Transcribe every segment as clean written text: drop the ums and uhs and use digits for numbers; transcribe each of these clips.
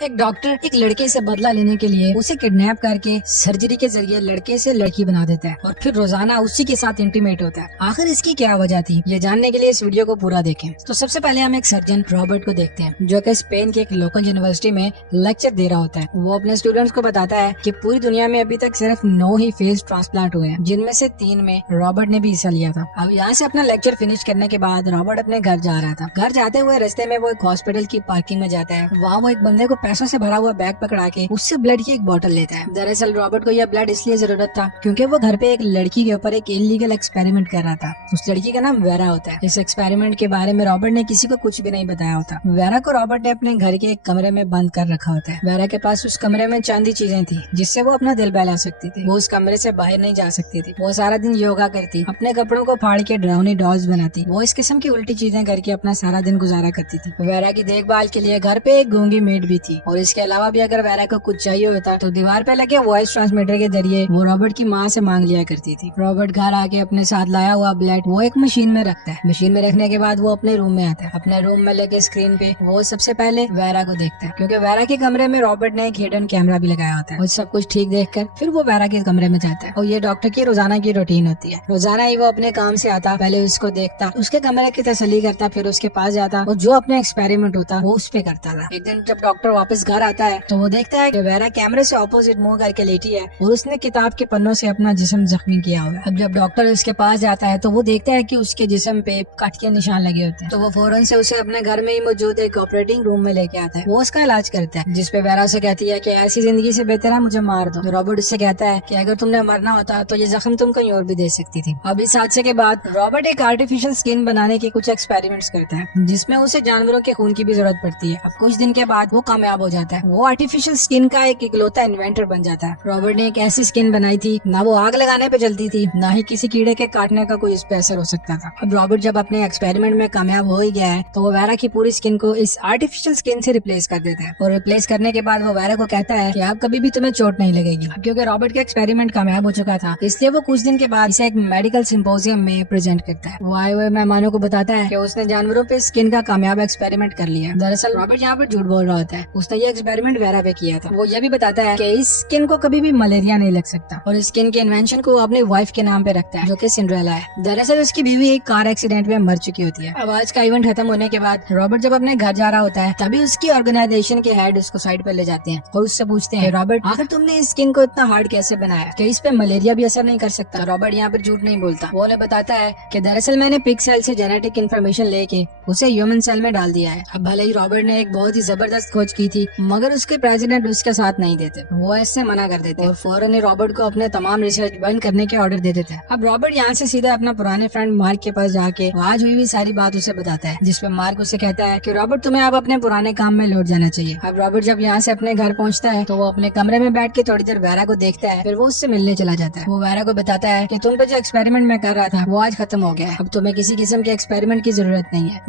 एक डॉक्टर एक लड़के से बदला लेने के लिए उसे किडनैप करके सर्जरी के जरिए लड़के से लड़की बना देता है और फिर रोजाना उसी के साथ इंटीमेट होता है। आखिर इसकी क्या वजह थी, ये जानने के लिए इस वीडियो को पूरा देखें। तो सबसे पहले हम एक सर्जन रॉबर्ट को देखते हैं, जो कि स्पेन के एक लोकल यूनिवर्सिटी में लेक्चर दे रहा होता है। वो अपने स्टूडेंट्स को बताता है कि पूरी दुनिया में अभी तक सिर्फ 9 ही फेस ट्रांसप्लांट हुए हैं, जिनमें से 3 में रॉबर्ट ने भी हिस्सा लिया था। अब यहाँ से अपना लेक्चर फिनिश करने के बाद रॉबर्ट अपने घर जा रहा था। घर जाते हुए रास्ते में वो एक हॉस्पिटल की पार्किंग में जाता है। वहाँ वो एक बंदे को पैसों से भरा हुआ बैग पकड़ा के उससे ब्लड की एक बोतल लेता है। दरअसल रॉबर्ट को यह ब्लड इसलिए जरूरत था क्योंकि वो घर पे एक लड़की के ऊपर एक इलीगल एक्सपेरिमेंट कर रहा था। उस लड़की का नाम वेरा होता है। इस एक्सपेरिमेंट के बारे में रॉबर्ट ने किसी को कुछ भी नहीं बताया होता। वेरा को रॉबर्ट ने अपने घर के एक कमरे में बंद कर रखा होता है। वेरा के पास उस कमरे में चांदी चीजें थी जिससे वो अपना दिल बहला सकती थी। वो उस कमरे से बाहर नहीं जा सकती थी। वो सारा दिन योगा करती, अपने कपड़ों को फाड़ के डरावनी डॉल्स बनाती। वो इस किस्म की उल्टी चीजें करके अपना सारा दिन गुजारा करती थी। वेरा की देखभाल के लिए घर पे एक गूंगी मेड भी थी और इसके अलावा भी अगर वेरा को कुछ चाहिए होता तो दीवार पे लगे वॉइस ट्रांसमीटर के जरिए वो रॉबर्ट की माँ से मांग लिया करती थी। रॉबर्ट घर आके अपने साथ लाया हुआ ब्लड वो एक मशीन में रखता है। मशीन में रखने के बाद वो अपने रूम में आता है। अपने रूम में लगे स्क्रीन पे वो सबसे पहले वेरा को देखता है, क्योंकि वेरा के कमरे में रॉबर्ट ने एक हिडन कैमरा भी लगाया होता है। और सब कुछ ठीक देखकर फिर वो वेरा के कमरे में जाता है। और ये डॉक्टर की रोजाना की रूटीन होती है। रोजाना ही वो अपने काम से आता, पहले उसको देखता, उसके कमरे की तसल्ली करता, फिर उसके पास जाता और जो अपने एक्सपेरिमेंट होता वो उस पे करता था। एक दिन जब डॉक्टर वापस घर आता है तो वो देखता है कि वेरा कैमरे से ऑपोजिट मुंह करके लेटी है और उसने किताब के पन्नों से अपना जिस्म जख्मी किया हुआ है। अब जब डॉक्टर उसके पास जाता है तो वो देखता है कि उसके जिस्म पे कट के निशान लगे होते हैं। तो वो फौरन से उसे अपने घर में ही मौजूद एक ऑपरेटिंग रूम में लेके आता है। वो उसका इलाज करता है, जिसपे वेरा से कहती है कि ऐसी जिंदगी से बेहतर है मुझे मार दो। तो रॉबर्ट उससे कहता है कि अगर तुमने मरना होता तो ये जख्म तुम कहीं और भी दे सकती थी। अब इस हादसे के बाद रॉबर्ट एक आर्टिफिशियल स्किन बनाने के कुछ एक्सपेरिमेंट्स करता है, जिसमें उसे जानवरों के खून की भी जरूरत पड़ती है। अब कुछ दिन के बाद वो कामयाब हो जाता है। वो आर्टिफिशियल स्किन का एक इकलौता इन्वेंटर बन जाता है। रॉबर्ट ने एक ऐसी स्किन बनाई थी, ना वो आग लगाने पे जलती थी, ना ही किसी कीड़े के काटने का कोई इस पे असर हो सकता था। अब रॉबर्ट जब अपने एक्सपेरिमेंट में कामयाब हो ही गया है तो वो वेरा की पूरी स्किन को इस आर्टिफिशियल स्किन से रिप्लेस कर देता है। और रिप्लेस करने के बाद वो वेरा को कहता है कि अब कभी भी तुम्हें चोट नहीं लगेगी। अब क्योंकि रॉबर्ट का एक्सपेरिमेंट कामयाब हो चुका था, इसलिए वो कुछ दिन के बाद इसे एक मेडिकल सिम्पोजियम में प्रेजेंट करता है। वो आए हुए मेहमानों को बताता है कि उसने जानवरों पे स्किन का कामयाब एक्सपेरिमेंट कर लिया। दरअसल रॉबर्ट यहाँ पर झूठ बोल रहा होता है। उसने ये एक्सपेरिमेंट वेरा पे किया था। वो ये भी बताता है कि इस स्किन को कभी भी मलेरिया नहीं लग सकता और स्किन के इन्वेंशन को अपनी वाइफ के नाम पे रखता है, जो कि सिंड्रेला है। दरअसल उसकी बीवी एक कार एक्सीडेंट में मर चुकी होती है। अब आज का इवेंट खत्म होने के बाद रॉबर्ट जब अपने घर जा रहा होता है तभी उसकी ऑर्गेनाइजेशन के हेड उसको साइड पर ले जाते हैं और उससे पूछते हैं, रॉबर्ट आखिर तुमने इस स्किन को इतना हार्ड कैसे बनाया, कि इस पे मलेरिया भी असर नहीं कर सकता? रॉबर्ट यहाँ पर झूठ नहीं बोलता। वो उन्हें बताता है कि दरअसल मैंने पिग सेल से जेनेटिक इन्फॉर्मेशन लेके उसे ह्यूमन सेल में डाल दिया है। अब भले ही रॉबर्ट ने एक बहुत ही जबरदस्त खोज की थी, मगर उसके प्रेसिडेंट उसके साथ नहीं देते। वो इससे मना कर देते और फौरन ही रॉबर्ट को अपने तमाम रिसर्च बंद करने के ऑर्डर दे देते हैं। अब रॉबर्ट यहाँ से सीधा अपना पुराने फ्रेंड मार्क के पास जाके आज हुई सारी बात उसे बताता है, जिसपे मार्क उसे कहता है कि रॉबर्ट तुम्हें अब अपने पुराने काम में लौट जाना चाहिए। अब रॉबर्ट जब यहाँ से अपने घर पहुँचता है तो वो अपने कमरे में बैठ के थोड़ी देर वेरा को देखता है, फिर वो उससे मिलने चला जाता है। वो वेरा को बताता है कि तुम पे जो एक्सपेरिमेंट मैं कर रहा था वो आज खत्म हो गया है। अब तुम्हें किसी किस्म के एक्सपेरिमेंट की जरूरत नहीं है।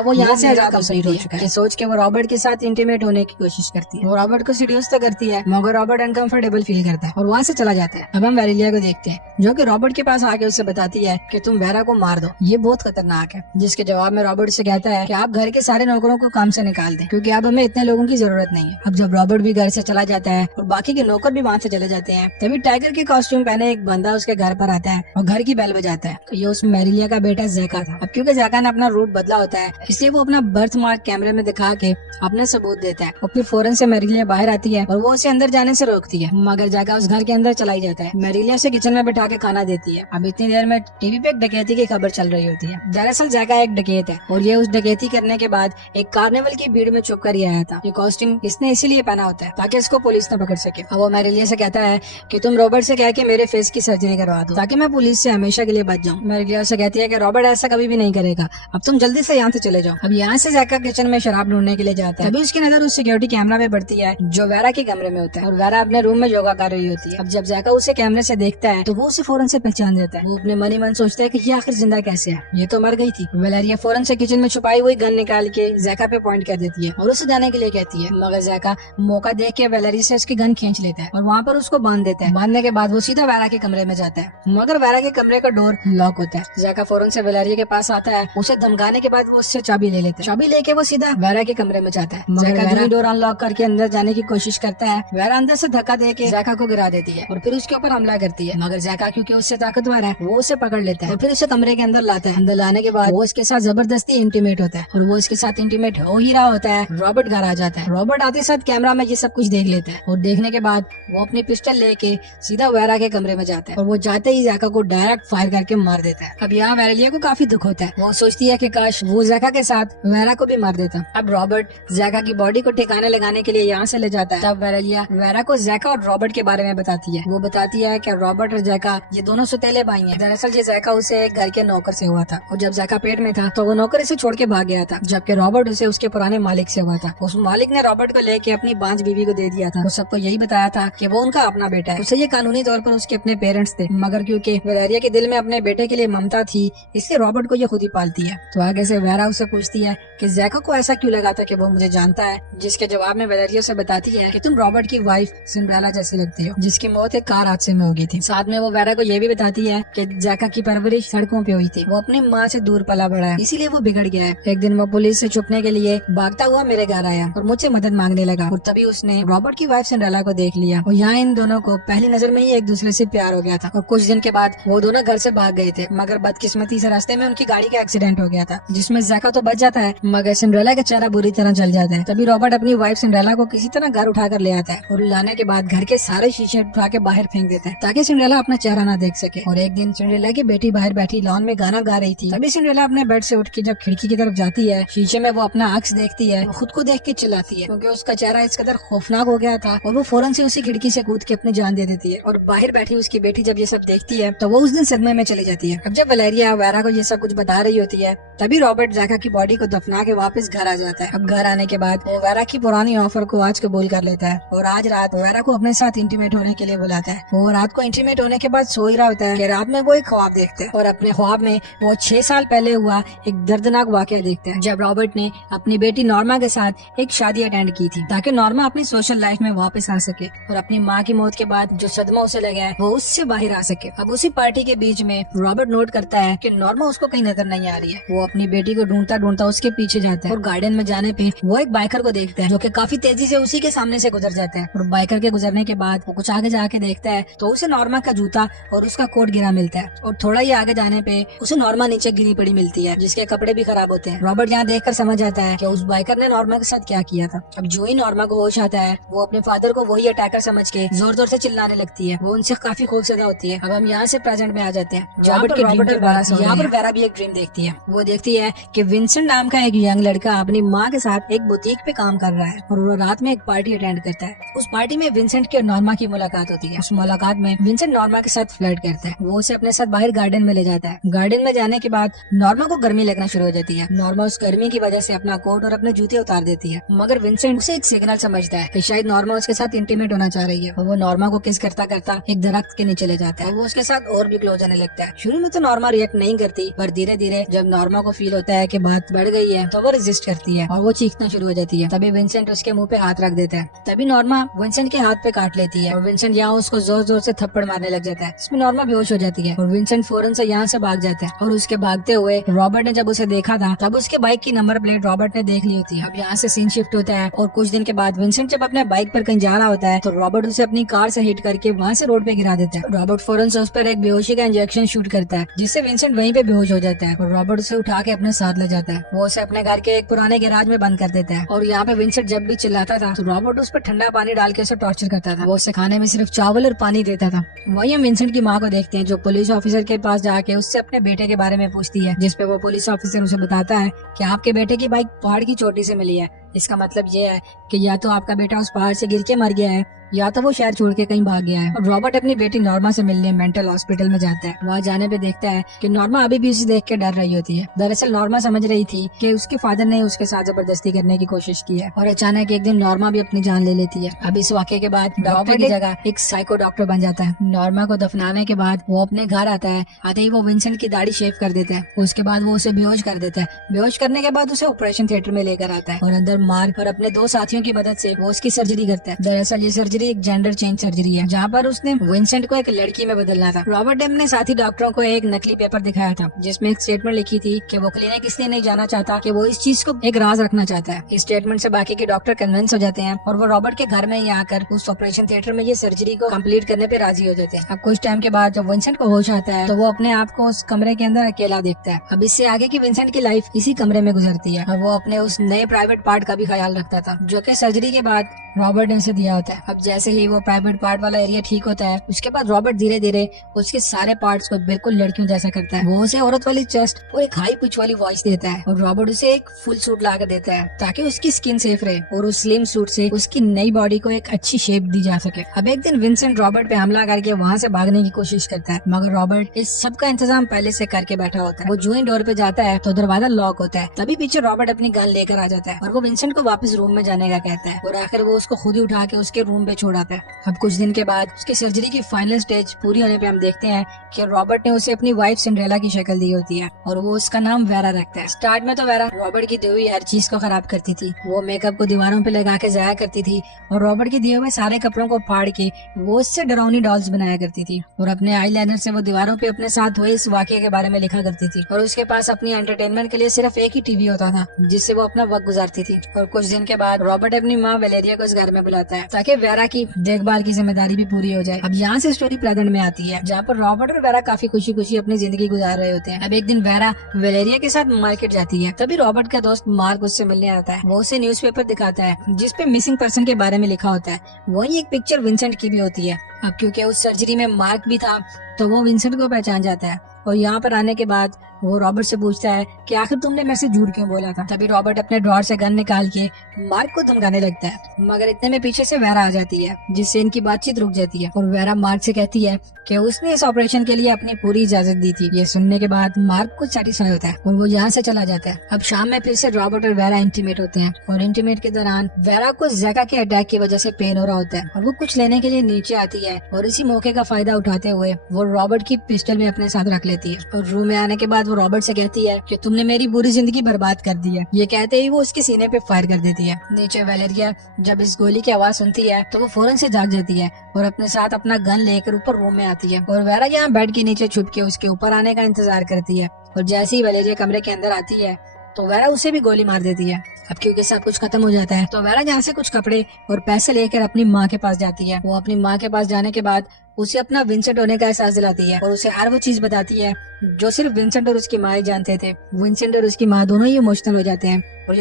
वो यहाँ से आजाद कंप्लीट हो चुका है। सोच के वो रॉबर्ट के साथ इंटीमेट होने की कोशिश करती है। वो रॉबर्ट को सीड्यूस तो करती है, मगर रॉबर्ट अनकंफर्टेबल फील करता है और वहाँ से चला जाता है। अब हम वेरेलिया को देखते हैं, जो कि रॉबर्ट के पास आके उससे बताती है कि तुम वेरा को मार दो, ये बहुत खतरनाक है। जिसके जवाब में रॉबर्ट से कहता है कि आप घर के सारे नौकरों को काम से निकाल दें, क्योंकि अब हमें इतने लोगों की जरूरत नहीं है। अब जब रॉबर्ट भी घर से चला जाता है और बाकी के नौकर भी वहाँ से चले जाते हैं, तभी टाइगर के कॉस्ट्यूम पहने एक बंदा उसके घर पर आता है और घर की बेल बजाता है। तो ये उस मेरिलिया का बेटा जैका था। अब क्योंकि जैका ने अपना रूप बदला होता है, इसलिए वो अपना बर्थ मार्क कैमरे में दिखा के अपने सबूत देता है और फिर फौरन से मेरिलिया बाहर आती है और वो उसे अंदर जाने से रोकती है, मगर जैका उस घर के अंदर चला ही जाता है। मेरिलिया से किचन में बैठा के खाना देती है। अब इतनी देर में टीवी पे एक डकैती की खबर चल रही होती है। दरअसल जैका एक डकैत है और ये उस डकैती करने के बाद एक कार्निवल की भीड़ में छुप कर ही आया था। ये कॉस्ट्यूम इसने इसीलिए पहना होता है ताकि इसको पुलिस न पकड़ सके। अब वो मेरिलिया से कहता है कि तुम रॉबर्ट से कह के मेरे फेस की सर्जरी करवा दो ताकि मैं पुलिस से हमेशा के लिए बच जाऊँ। मेरिलिया से कहती है कि रॉबर्ट ऐसा कभी भी नहीं करेगा, अब तुम जल्दी से यहाँ से चले जाओ। अब यहाँ से जैका किचन में शराब ढूंढने के लिए जाता है, तभी उसकी नजर उस सिक्योरिटी कैमरा पे पड़ती है जो वेरा के कमरे में होता है और वेरा अपने रूम में योगा कर रही होती है। अब जब जैका उसे कैमरे से देखता है तो वो उसे फौरन से पहचान देता है। वो अपने मन ही मन सोचता है कि ये आखिर जिंदा कैसे है, ये तो मर गई थी। वेलेरिया फौरन से किचन में छुपाई हुई गन निकाल के जैका पे पॉइंट कर देती है और उसे जाने के लिए कहती है, मगर जैका मौका देख के वेलेरिया से उसकी गन खींच लेता है और वहाँ पर उसको बांध देता है। बांधने के बाद वो सीधा वेरा के कमरे में जाता है, मगर वेरा के कमरे का डोर लॉक होता है। जैका फौरन से वेलेरिया के पास आता है, उसे धमकाने के बाद वो उससे चाबी ले लेता है। चाबी लेके वो सीधा वेरा के कमरे में चाहता है। जैका डोर अनलॉक करके अंदर जाने की कोशिश करता है। वेरा अंदर से धक्का दे के जैका को गिरा देती है और फिर उसके ऊपर हमला करती है, मगर जैका क्योंकि उससे ताकतवर है वो उसे पकड़ लेता है और फिर उसे कमरे के अंदर लाता है। अंदर लाने के बाद वो इसके साथ जबरदस्ती इंटीमेट होता है और वो इसके साथ इंटीमेट हो ही रहा होता है। रॉबर्ट घर आ जाता है। रॉबर्ट आते साथ कैमरा में ये सब कुछ देख लेता है और देखने के बाद वो अपनी पिस्टल लेके सीधा वेरा के कमरे में जाता है और वो जाते ही जैका को डायरेक्ट फायर करके मार देता है। अब यहाँ वेरेलिया को काफी दुख होता है। वो सोचती है कि काश वो जैका के साथ वेरा को भी मार देता। अब रॉबर्ट जैका की बॉडी को ठिकाने लगाने के लिए यहाँ से ले जाता है। तब वेरेलिया वेरा को जैका और रॉबर्ट के बारे में बताती है। वो बताती है कि रॉबर्ट और जैका ये दोनों सौतेले भाई हैं। दरअसल ये जैका उसे एक घर के नौकर से हुआ था और जब जैका पेट में था तो वो नौकर इसे छोड़ के भाग गया था, जबकि रॉबर्ट उसे उसके पुराने मालिक से हुआ था। उस मालिक ने रॉबर्ट को लेके अपनी बांझ बीवी को दे दिया था। वो सबको यही बताया था कि वो उनका अपना बेटा है। उसे ये कानूनी तौर पर उसके अपने पेरेंट्स थे, मगर क्योंकि वेलेरिया के दिल में अपने बेटे के लिए ममता थी इसलिए रॉबर्ट को ये खुद ही पालती है। तो आगे से वेरा उससे पूछती है कि जैका को ऐसा क्यों लगा था कि वो मुझे जानता है, जिसके जवाब में वेलेरिया से बताती है कि तुम रॉबर्ट की वाइफ सिंड्रेला जैसी लगती हो, जिसकी मौत एक कार हादसे में हो गई थी। साथ में वो वेरा को ये भी बताती है कि जैका की परवरिश सड़कों पे हुई थी। वो अपनी माँ से दूर पला बड़ा है, इसीलिए वो बिगड़ गया है। एक दिन वो पुलिस से छुपने के लिए भागता हुआ मेरे घर आया और मुझसे मदद मांगने लगा और तभी उसने रॉबर्ट की वाइफ सिंड्रेला को देख लिया और यहाँ इन दोनों को पहली नजर में ही एक दूसरे से प्यार हो गया था। और कुछ दिन के बाद वो दोनों घर से भाग गए थे, मगर बदकिस्मती से रास्ते में उनकी गाड़ी का एक्सीडेंट हो गया था, जिसमें जैका तो बच जाता है मगर सिंड्रेला का चेहरा बुरी तरह जल जाता है। तभी रॉबर्ट अपनी वाइफ सिंड्रेला को किसी तरह घर उठाकर ले आता है और लाने के बाद घर के सारे शीशे उठा के बाहर फेंक देता है ताकि सिंड्रेला अपना चेहरा ना देख सके। और एक दिन सिंड्रेला की बेटी बाहर बैठी लॉन में गाना गा रही थी। तभी सिंड्रेला अपने बेड से उठ के जब खिड़की की तरफ जाती है, शीशे में वो अपना अक्स देखती है, खुद को देख के चिल्लाती है क्योंकि उसका चेहरा इस कदर खौफनाक हो गया था और वो फौरन से उसी खिड़की से कूद के अपनी जान दे देती है। और बाहर बैठी उसकी बेटी जब ये सब देखती है तो वो उस दिन सदमे में चली जाती है। अब जब वलेरिया वेरा को ये सब कुछ बता रही होती है तभी रॉबर्ट जैका की बॉडी को दफना के वापस घर आ जाता है। अब घर आने के बाद वो वेरा की पुरानी ऑफर को आज कबूल कर लेता है और आज रात वेरा को अपने साथ इंटीमेट होने के लिए बुलाता है। वो रात को इंटीमेट होने के बाद सो ही रहा होता है कि रात में वो एक ख्वाब देखता है और अपने ख्वाब में वो 6 साल पहले हुआ एक दर्दनाक वाकया देखता है जब रॉबर्ट ने अपनी बेटी नॉर्मा के साथ एक शादी अटेंड की थी ताकि नॉर्मा अपनी सोशल लाइफ में वापस आ सके और अपनी माँ की मौत के बाद जो सदमा उसे लगा है वो उससे बाहर आ सके। अब उसी पार्टी के बीच में रॉबर्ट नोट करता है कि नॉर्मा उसको कहीं नजर नहीं आ रही है। वो अपनी बेटी को ढूंढता ढूंढता उसके पीछे जाता है और गार्डन में जाने पे वो एक बाइकर को देखता है जो कि काफी तेजी से उसी के सामने से गुजर जाता है। और बाइकर के गुजरने के बाद वो कुछ आगे जाके देखता है तो उसे नॉर्मा का जूता और उसका कोट गिरा मिलता है और थोड़ा ही आगे जाने पे उसे नॉर्मा नीचे गिरी पड़ी मिलती है जिसके कपड़े भी खराब होते हैं। रॉबर्ट यहाँ देखकर समझ आता है कि उस बाइकर ने नॉर्मा के साथ क्या किया था। अब जो ही नॉर्मा को होश आता है वो अपने फादर को वही अटैकर समझ के जोर जोर से चिल्लाने लगती है। वो उनसे काफी खौफजदा होती है। अब हम यहाँ से प्रेजेंट में आ जाते हैं जहाँ पर वेरा भी एक ड्रीम देखती है। वो देखती है कि विंसेंट नाम का एक यंग लड़का अपनी माँ के साथ एक बुटीक पे काम कर रहा है और वो रात में एक पार्टी अटेंड करता है। उस पार्टी में विंसेंट की और नॉर्मा की मुलाकात होती है। उस मुलाकात में विंसेंट नॉर्मा के साथ फ्लर्ट करता है। वो उसे अपने साथ बाहर गार्डन में ले जाता है। गार्डन में जाने के बाद नॉर्मा को गर्मी लगना शुरू हो जाती है। नॉर्मा उस गर्मी की वजह से अपना कोट और अपने जूते उतार देती है, मगर विंसेंट उसे एक सिग्नल समझता है कि शायद नॉर्मा उसके साथ इंटीमेट होना चाह रही है और वो नॉर्मा को किस करता करता एक दरख्त के नीचे ले जाता है और वो उसके साथ और भी क्लोज होने लगता है। शुरू में तो नॉर्मा रिएक्ट नहीं करती पर धीरे धीरे जब नॉर्मा को फील होता है कि बात बढ़ गई है तो वो रेजिस्ट करती है और वो चीखना शुरू हो जाती है। तभी विंसेंट उसके मुंह पे हाथ रख देता है। तभी नॉर्मा विंसेंट के हाथ पे काट लेती है और विंसेंट यहाँ उसको जोर जोर से थप्पड़ मारने लग जाता है। इसमें नॉर्मा बेहोश हो जाती है और विंसेंट फौरन से यहाँ से भाग जाता है और उसके भागते हुए रॉबर्ट ने जब उसे देखा था तब उसके बाइक की नंबर प्लेट रॉबर्ट ने देख ली होती है। अब यहाँ से सीन शिफ्ट होता है और कुछ दिन के बाद विंसेंट जब अपने बाइक पर कहीं जा रहा होता है तो रॉबर्ट उसे अपनी कार से हिट करके वहाँ से रोड पे गिरा देता है। रॉबर्ट फौरन से उस पर एक बेहोशी का इंजेक्शन शूट करता है जिससे विंसेंट वहीं पे बेहोश हो जाता है और रॉबर्ट उसे उठा के अपने साथ ले जाता है। वो उसे अपने घर के एक पुराने गैराज में बंद कर देता है और यहाँ पे विंसेंट जब भी चिल्लाता था तो रॉबर्ट उस पर ठंडा पानी डाल के उसे टॉर्चर करता था। वो उसे खाने में सिर्फ चावल और पानी देता था। वही हम विंसेंट की माँ को देखते हैं जो पुलिस ऑफिसर के पास जाके उससे अपने बेटे के बारे में पूछती है, जिसपे वो पुलिस ऑफिसर उसे बताता है कि आपके बेटे की बाइक पहाड़ की चोटी से मिली है। इसका मतलब ये है कि या तो आपका बेटा उस पहाड़ से गिर के मर गया है या तो वो शहर छोड़ के कहीं भाग गया है। और रॉबर्ट अपनी बेटी नॉर्मा से मिलने मेंटल हॉस्पिटल में जाता है। वहाँ जाने पे देखता है कि नॉर्मा अभी भी उसे देख के डर रही होती है। दरअसल नॉर्मा समझ रही थी कि उसके फादर ने उसके साथ जबरदस्ती करने की कोशिश की है और अचानक एक दिन नॉर्मा भी अपनी जान ले लेती है। अब इस वाक़ये के बाद डॉक्टर की जगह एक साइको डॉक्टर बन जाता है। नॉर्मा को दफनाने के बाद वो अपने घर आता है। आते ही वो विंसेंट की दाढ़ी शेव कर देता है। उसके बाद वो उसे बेहोश कर देता है। बेहोश करने के बाद उसे ऑपरेशन थिएटर में लेकर आता है और अंदर मार्क और अपने 2 साथियों की मदद से वो उसकी सर्जरी करता है। दरअसल ये सर्जरी एक जेंडर चेंज सर्जरी है, जहाँ पर उसने विंसेंट को एक लड़की में बदलना था। रॉबर्ट ने अपने साथी डॉक्टरों को एक नकली पेपर दिखाया था, जिसमें एक स्टेटमेंट लिखी थी कि वो क्लिनिक इसलिए नहीं जाना चाहता कि वो इस चीज को एक राज रखना चाहता है। इस स्टेटमेंट से बाकी के डॉक्टर कन्विंस हो जाते हैं और वो रॉबर्ट के घर में ही आकर उस ऑपरेशन थिएटर में ये सर्जरी को कंप्लीट करने पे राजी हो जाते हैं। अब कुछ टाइम के बाद जब विंसेंट को होश आता है तो वो अपने आप को उस कमरे के अंदर अकेला देखता है। अब इससे आगे की विंसेंट की लाइफ इसी कमरे में गुजरती है और वो अपने उस नए प्राइवेट पार्ट का भी ख्याल रखता था, जो कि सर्जरी के बाद रॉबर्ट ने उसे दिया होता है। अब जैसे ही वो प्राइवेट पार्ट वाला एरिया ठीक होता है, उसके बाद रॉबर्ट धीरे धीरे उसके सारे पार्ट्स को बिल्कुल लड़कियों जैसा करता है। वो उसे औरत वाली चेस्ट और एक हाई पिच वाली वॉइस देता है और रॉबर्ट उसे एक फुल सूट ला कर देता है ताकि उसकी स्किन सेफ रहे और उस स्लिम सूट से उसकी नई बॉडी को एक अच्छी शेप दी जा सके। अब एक दिन विंसेंट रॉबर्ट पे हमला करके वहाँ से भागने की कोशिश करता है, मगर रॉबर्ट इस सब का इंतजाम पहले से करके बैठा होता है। वो जो ही डोर पे जाता है तो दरवाजा लॉक होता है। तभी पीछे रॉबर्ट अपनी गन लेकर आ जाता है और वो विंसेंट को वापस रूम में जाने का कहता है और आखिर वो उसको खुद ही उठा के उसके रूम पे छोड़ आता है। अब कुछ दिन के बाद उसकी सर्जरी की फाइनल स्टेज पूरी होने पे हम देखते हैं कि रॉबर्ट ने उसे अपनी वाइफ सिंड्रेला की शक्ल दी होती है और वो उसका नाम वेरा रखता है। स्टार्ट में तो वेरा रॉबर्ट की दी हुई हर चीज को खराब करती थी। वो मेकअप को दीवारों पे लगा के जाया करती थी और रॉबर्ट के दिए हुए सारे कपड़ों को फाड़ के वो उससे डरावनी डॉल्स बनाया करती थी और अपने आईलाइनर से वो दीवारों पे अपने साथ हुए इस वाकये के बारे में लिखा करती थी। और उसके पास अपनी एंटरटेनमेंट के लिए सिर्फ एक ही टीवी होता था जिससे वो अपना वक्त गुजारती थी। और कुछ दिन के बाद रॉबर्ट अपनी माँ वेलेरिया को इस घर में बुलाता है ताकि वेरा की देखभाल की जिम्मेदारी भी पूरी हो जाए। अब यहाँ से स्टोरी प्रेजेंट में आती है, जहाँ पर रॉबर्ट और वेरा काफी खुशी खुशी अपनी जिंदगी गुजार रहे होते हैं। अब एक दिन वेरा वेलेरिया के साथ मार्केट जाती है, तभी रॉबर्ट का दोस्त मार्क उससे मिलने आता है। वो उसे न्यूज़पेपर दिखाता है जिसपे मिसिंग पर्सन के बारे में लिखा होता है। वही एक पिक्चर विंसेंट की भी होती है। अब क्योंकि उस सर्जरी में मार्क भी था तो वो विंसेंट को पहचान जाता है और यहाँ पर आने के बाद वो रॉबर्ट से पूछता है कि आखिर तुमने मेरे से झूठ क्यों बोला था। तभी रॉबर्ट अपने ड्रॉर से गन निकाल के मार्क को धमकाने लगता है, मगर इतने में पीछे से वेरा आ जाती है जिससे इनकी बातचीत रुक जाती है और वेरा मार्क से कहती है कि उसने इस ऑपरेशन के लिए अपनी पूरी इजाजत दी थी। ये सुनने के बाद मार्क कुछ सेटिस्फाई होता है और वो यहाँ से चला जाता है। अब शाम में फिर से रॉबर्ट और वेरा इंटीमेट होते हैं और इंटीमेट के दौरान वेरा को ज़ेका के अटैक की वजह से पेन हो रहा होता है और वो कुछ लेने के लिए नीचे आती है और इसी मौके का फायदा उठाते हुए वो रॉबर्ट की पिस्टल में अपने साथ रख लेती है। और रूम में आने के बाद वो रॉबर्ट से कहती है कि तुमने मेरी पूरी जिंदगी बर्बाद कर दी है। ये कहते ही वो उसके सीने पे फायर कर देती है। नीचे वेलेरिया जब इस गोली की आवाज सुनती है तो वो फौरन से जाग जाती है और अपने साथ अपना गन लेकर ऊपर रूम में आती है और वेरा यहाँ बेड के नीचे छुप के उसके ऊपर आने का इंतजार करती है। और जैसे ही वेलेरिया कमरे के अंदर आती है तो वेरा उसे भी गोली मार देती है। अब क्योंकि सब कुछ खत्म हो जाता है तो वेरा यहाँ से कुछ कपड़े और पैसे लेकर अपनी माँ के पास जाती है। वो अपनी माँ के पास जाने के बाद उसे अपना विंसेंट होने का एहसास दिलाती है और उसे हर वो चीज बताती है जो सिर्फ विंसेंट और उसकी माँ ही जानते थे। विंसेंट और उसकी माँ दोनों ही इमोशनल हो जाते हैं और